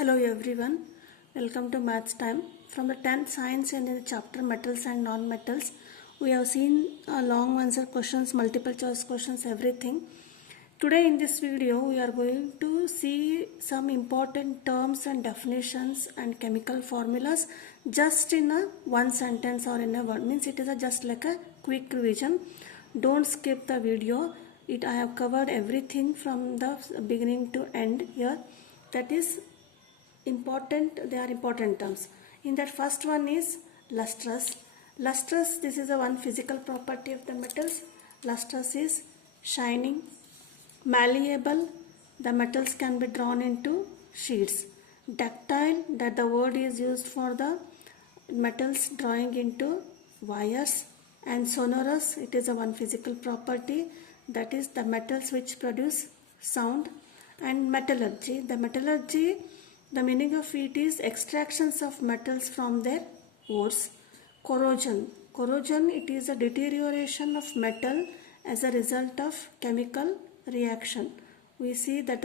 Hello everyone, welcome to Maths Time. From the 10th Science and in the chapter Metals and Non-Metals, we have seen long answer questions, multiple choice questions, everything. Today in this video, we are going to see some important terms and definitions and chemical formulas just in a one sentence or in a word. Means it is just like a quick revision. Don't skip the video. I have covered everything from the beginning to end here. That is important. They are important terms. In that first one is lustrous. Lustrous, this is the one physical property of the metals. Lustrous is shining, malleable, the metals can be drawn into sheets. Ductile, that the word is used for the metals drawing into wires. And sonorous, it is a one physical property, that is the metals which produce sound. And metallurgy, the meaning of it is extractions of metals from their ores. Corrosion, it is a deterioration of metal as a result of chemical reaction. We see that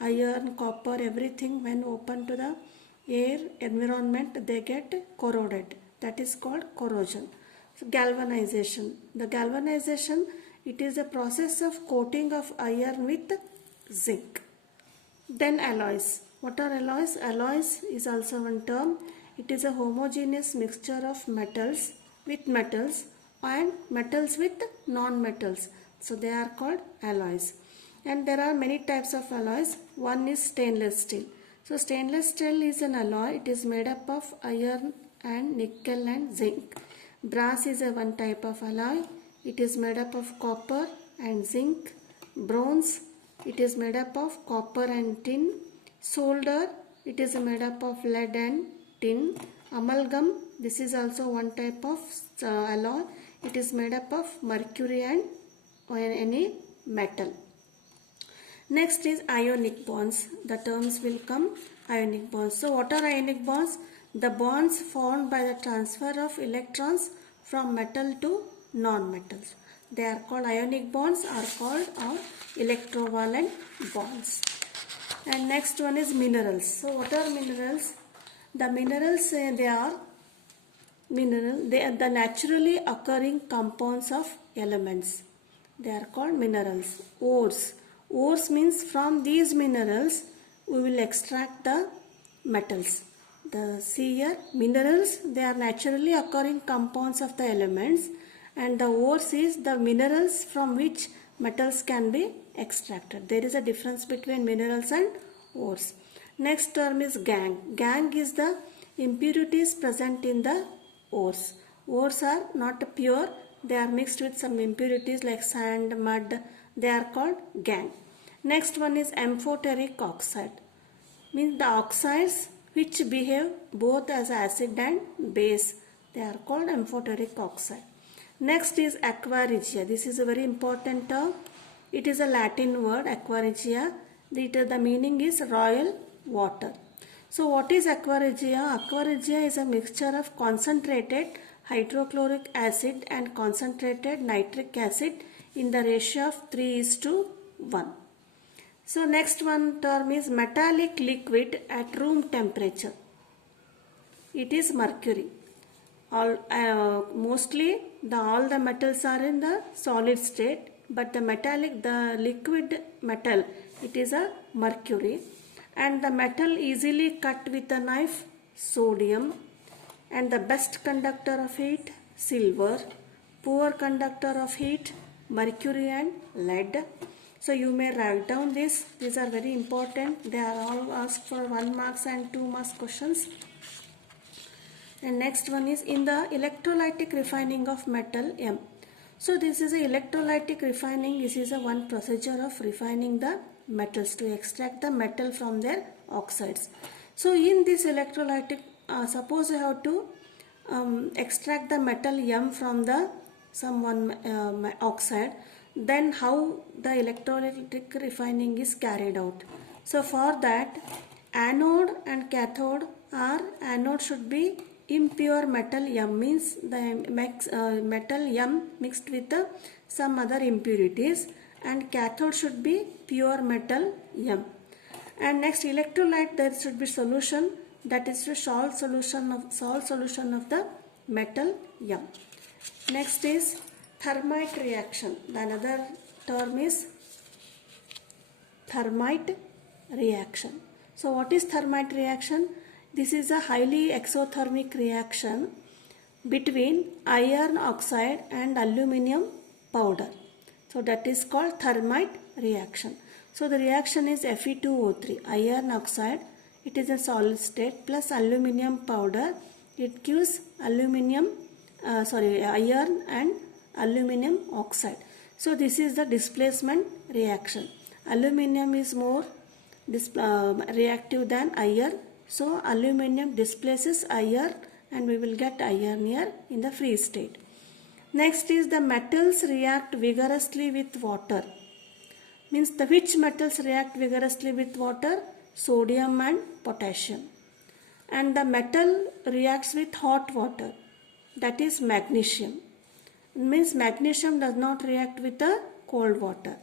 iron, copper, everything when open to the air environment, they get corroded. That is called corrosion. So galvanization, it is a process of coating of iron with zinc. Then alloys. What are alloys? Alloys is also one term. It is a homogeneous mixture of metals with metals and metals with non-metals. So they are called alloys. And there are many types of alloys. One is stainless steel. So stainless steel is an alloy. It is made up of iron and nickel and zinc. Brass is a one type of alloy. It is made up of copper and zinc. Bronze, it is made up of copper and tin. Solder, it is made up of lead and tin. Amalgam, this is also one type of alloy. It is made up of mercury and any metal. Next is ionic bonds. The terms will come ionic bonds. So what are ionic bonds? The bonds formed by the transfer of electrons from metal to non-metals. They are called ionic bonds or electrovalent bonds. And next one is minerals. So what are minerals? The minerals, they are the naturally occurring compounds of elements. They are called minerals. Ores means from these minerals we will extract the metals. See here, minerals, they are naturally occurring compounds of the elements, and the ores is the minerals from which metals can be extracted. There is a difference between minerals and ores. Next term is gangue. Gangue is the impurities present in the ores. Ores are not pure. They are mixed with some impurities like sand, mud. They are called gangue. Next one is amphoteric oxide. Means the oxides which behave both as acid and base. They are called amphoteric oxide. Next is aqua regia. This is a very important term. It is a Latin word, aqua regia. The meaning is royal water. So what is aqua regia? Aqua regia is a mixture of concentrated hydrochloric acid and concentrated nitric acid in the ratio of 3:1. So next one term is metallic liquid at room temperature. It is mercury. Mostly all the metals are in the solid state, but the liquid metal, it is a mercury. And the metal easily cut with a knife, sodium. And the best conductor of heat, silver. Poor conductor of heat, mercury and lead. So you may write down this. These are very important. They are all asked for 1 marks and 2 marks questions. And next one is in the electrolytic refining of metal M. So this is a electrolytic refining. This is a one procedure of refining the metals to extract the metal from their oxides. So in this electrolytic, suppose you have to extract the metal M from the oxide, then how the electrolytic refining is carried out. So for that, anode and cathode anode should be impure metal M, means the metal M mixed with some other impurities, and cathode should be pure metal M. And next, electrolyte, there should be solution, that is the salt solution of the metal M. Next is thermite reaction. The another term is thermite reaction. So what is thermite reaction? This is a highly exothermic reaction between iron oxide and aluminum powder. So that is called thermite reaction. So the reaction is Fe2O3, iron oxide, it is a solid state, plus aluminum powder, it gives iron and aluminum oxide. So this is the displacement reaction. Aluminum is more reactive than iron. So aluminum displaces iron and we will get iron here in the free state. Next is the metals react vigorously with water. Means which metals react vigorously with water? Sodium and potassium. And the metal reacts with hot water. That is magnesium. Means magnesium does not react with the cold water.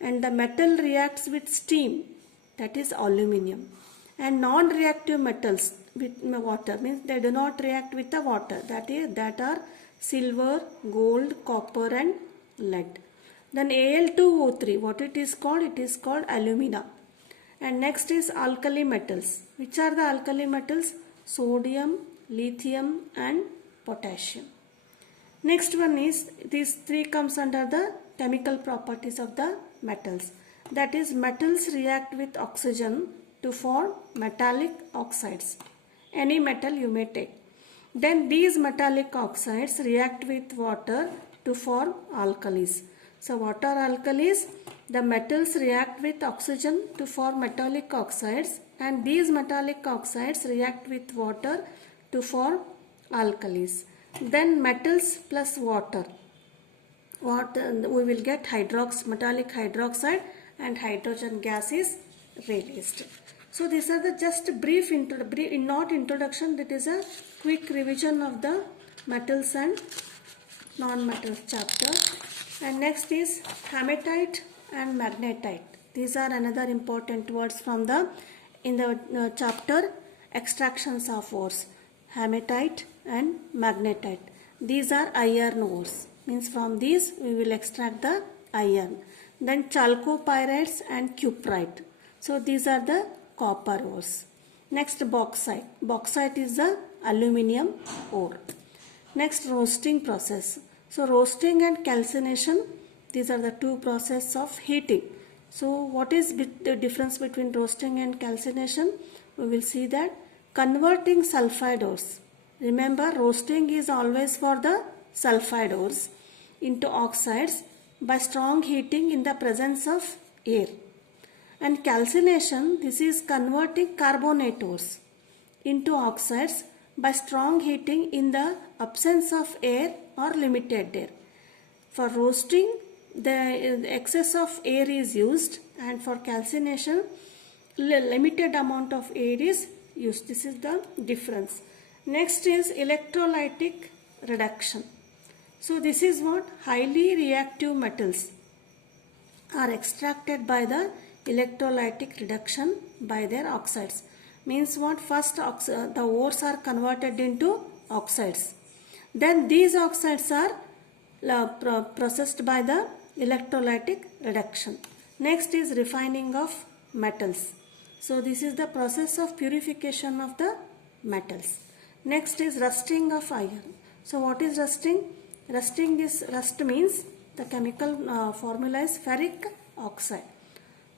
And the metal reacts with steam. That is aluminum. And non-reactive metals with water means they do not react with the water. That are silver, gold, copper and lead. Then Al2O3, what it is called? It is called alumina. And next is alkali metals. Which are the alkali metals? Sodium, lithium and potassium. Next one is, these three comes under the chemical properties of the metals. That is, metals react with oxygen to form metallic oxides. Any metal you may take. Then these metallic oxides react with water to form alkalis. So what are alkalis? The metals react with oxygen to form metallic oxides, and these metallic oxides react with water to form alkalis. Then metals plus water. We will get metallic hydroxide and hydrogen gas is released. So these are the just brief not introduction, that is a quick revision of the metals and non-metals chapter. And next is hematite and magnetite. These are another important words from in the chapter extractions of ores. Hematite and magnetite. These are iron ores. Means from these we will extract the iron. Then chalcopyrites and cuprite. So these are the copper ores. Next, bauxite. Bauxite is the aluminium ore. Next, roasting process. So roasting and calcination, these are the two processes of heating. So what is the difference between roasting and calcination? We will see that. Converting sulfide ores. Remember, roasting is always for the sulfide ores into oxides by strong heating in the presence of air. And calcination, this is converting carbonate ores into oxides by strong heating in the absence of air or limited air. For roasting, the excess of air is used, and for calcination, limited amount of air is used. This is the difference. Next is electrolytic reduction. So this is what highly reactive metals are extracted by the electrolytic reduction by their oxides. Means what? First the ores are converted into oxides. Then these oxides are processed by the electrolytic reduction. Next is refining of metals. So this is the process of purification of the metals. Next is rusting of iron. So what is rusting? Rust means the chemical formula is ferric oxide.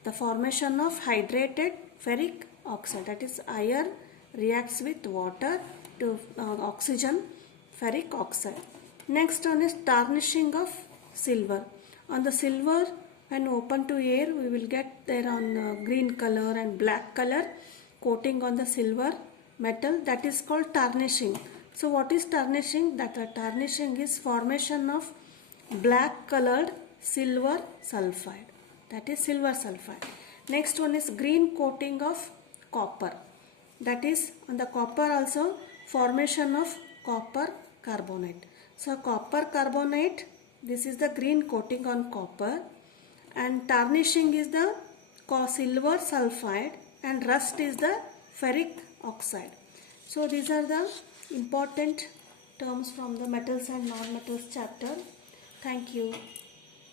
The formation of hydrated ferric oxide, that is iron reacts with water to oxygen, ferric oxide. Next one is tarnishing of silver. On the silver, when open to air, we will get there on green color and black color coating on the silver metal, that is called tarnishing. So what is tarnishing? Tarnishing is formation of black colored silver sulfide, that is silver sulfide. Next one is green coating of copper, that is on the copper also formation of copper carbonate. So copper carbonate, this is the green coating on copper, and tarnishing is the silver sulfide and rust is the ferric oxide. So these are the important terms from the metals and non-metals chapter. Thank you.